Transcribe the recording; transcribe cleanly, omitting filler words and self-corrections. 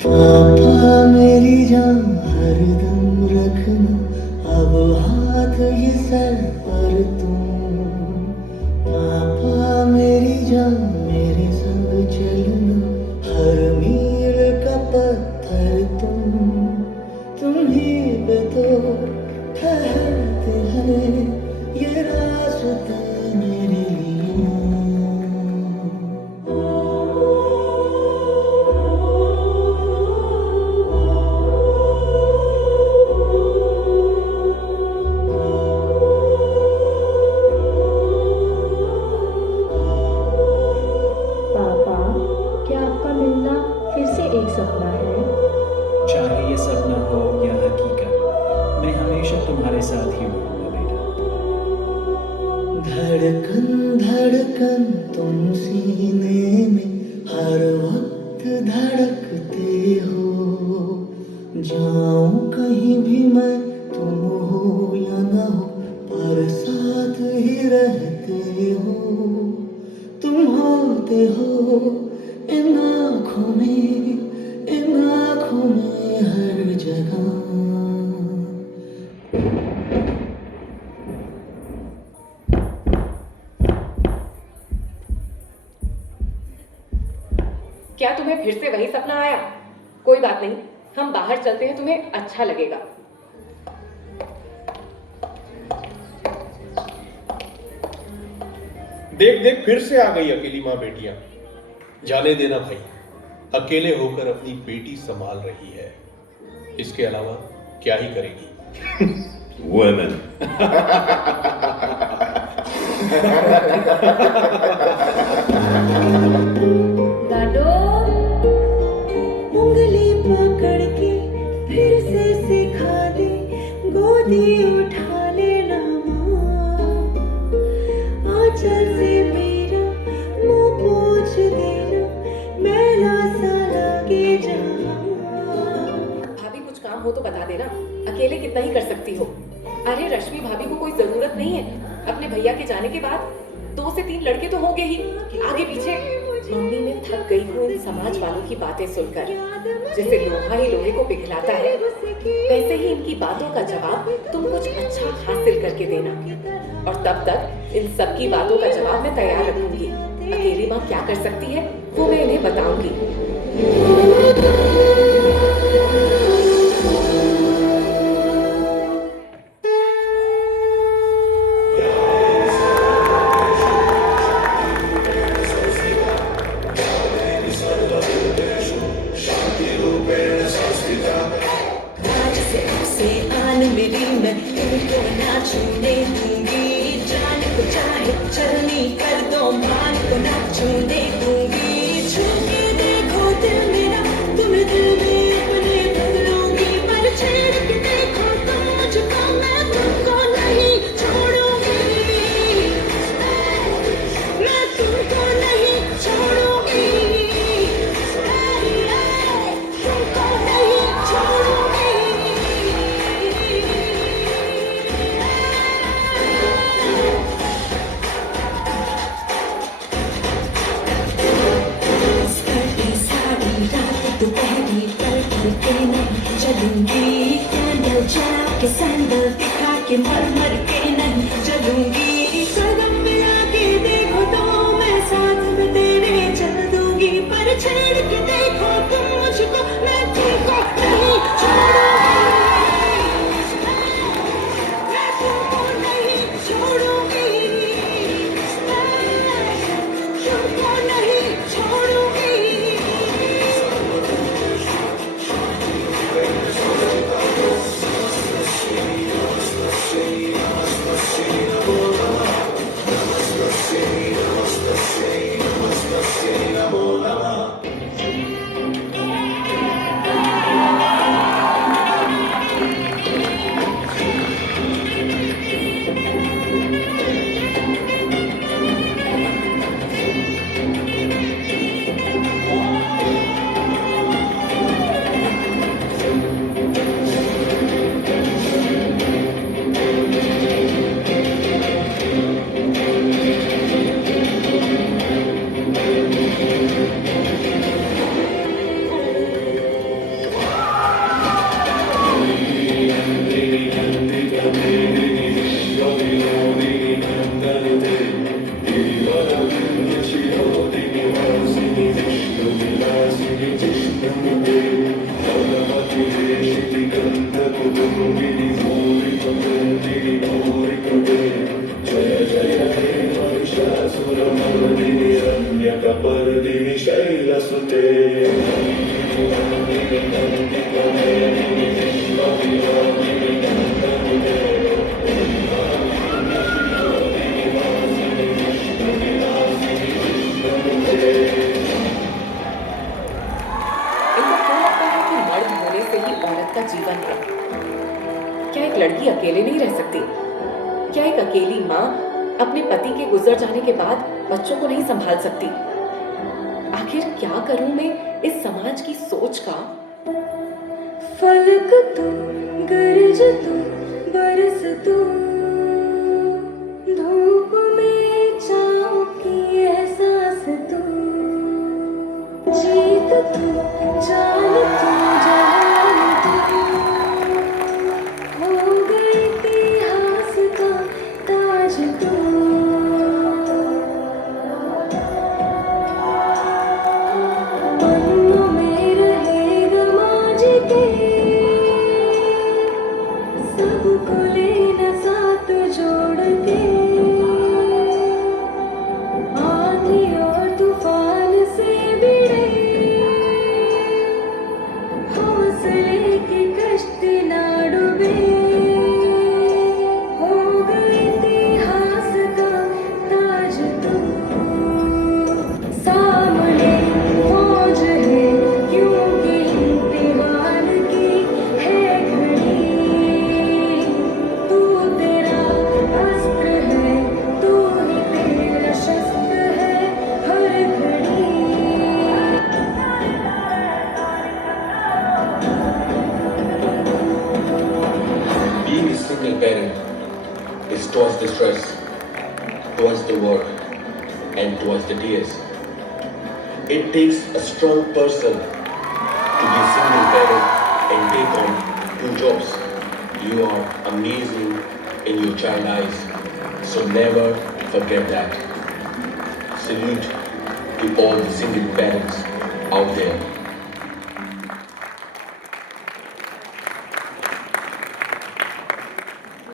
पापा मेरी जान हरदम रखना, अब हाथ ये सर पर तुम। पापा मेरी जान मेरे संग चलना, हर मील का पत्थर तुम ही पे तो ठहरते हैं ये रास्ते मेरे लिए। पापा, क्या आपका मिलना फिर से एक सपना है? चाहे ये सपना हो या हकीकत, मैं हमेशा तुम्हारे साथ ही रहूंगा बेटा। धड़कन धड़कन तुम सीने में हर वक्त धड़कते हो। जाऊं कहीं भी मैं, तुम हो या ना हो, पर साथ ही रहते हो। तुम होते हो इन आँखों में हर जगह। क्या तुम्हें फिर से वही सपना आया? कोई बात नहीं, हम बाहर चलते हैं, तुम्हें अच्छा लगेगा। देख देख फिर से आ गई अकेली माँ बेटियां। जाने देना भाई, अकेले होकर अपनी बेटी संभाल रही है, इसके अलावा क्या ही करेगी। Women. लाडो, उंगली पकड़ के फिर से सिखा दे, गोदी उठा लेना माँ। आंचल से मेरा मुंह पोंछ देना, मैला सा लगे जहाँ। भाभी कुछ काम हो तो बता देना, अकेले कितना ही कर सकती हो। अरे रश्मि भाभी को कोई जरूरत नहीं है, अपने भैया के जाने के बाद 2 से 3 लड़के तो होंगे ही आगे पीछे। मम्मी मैं थक गई हूँ इन समाज वालों की बातें सुनकर। जैसे लोहा ही लोहे को पिघलाता है, वैसे ही इनकी बातों का जवाब तुम कुछ अच्छा हासिल करके देना, और तब तक इन सब की बातों का जवाब मैं तैयार रखूंगी। अकेली माँ क्या कर सकती है वो मैं इन्हें बताऊंगी। आज से आन मेरी मैं तुमको ना छूने दूंगी। जान को चाहे चलनी कर दो, मान को ना छूने दूंगी। छू के देखो दिल मेरा, तुम दिल में अपने बदलूंगी। पर छेड़ के देखो तुम मुझको, मैं तुमको नहीं छोड़ूंगी। मैं तुमको नहीं छोड़ूंगी। तुमको नहीं छोड़ूंगी। स्कर्टी साड़ी रात दोपहरी पल पल के नहीं चलूंगी। कैंडल जला के सैंडल दिखा के मर मर के नहीं चलूंगी। कदम मिला के देखो तो मैं साथ में तेरे चल दूंगी। पर छेड़ के देखो तुम मुझको, मैं तुमको नहीं छोड़ूंगी। मैं तुमको नहीं छोड़ूंगी। तुमको नहीं छोड़ूंगी। इनको क्यों लगता है कि मर्द होने से ही औरत का जीवन है? क्या एक लड़की अकेले नहीं रह सकती? क्या एक अकेली माँ अपने पति के गुजर जाने के बाद बच्चों को नहीं संभाल सकती? आखिर क्या करूं मैं इस समाज की सोच का? फलक तू, गरज तू, बरस तू, धूप में छाँव की एहसास तू, जीत तू, जान तू, जहान तू, हो गई इतिहास का ताज तू। पन्नों में रहेगा माजी के, सबको लेना साथ जोड़ के, आंधी और तूफान से भिड़े, हौसले की कश्ती ना डूबे, होगा इतिहास का ताज तू। सामने फौज है क्योंकि इम्तिहान की है घड़ी, तू तेरा अस्त्र है, तू ही तेरा शस्त्र है हर घड़ी। Being a single parent is twice the stress, twice the work, and twice the tears. It takes a strong person to be a single parent and take on 2 jobs. You are amazing in your child eyes, so never forget that. Salute to all the single parents out there.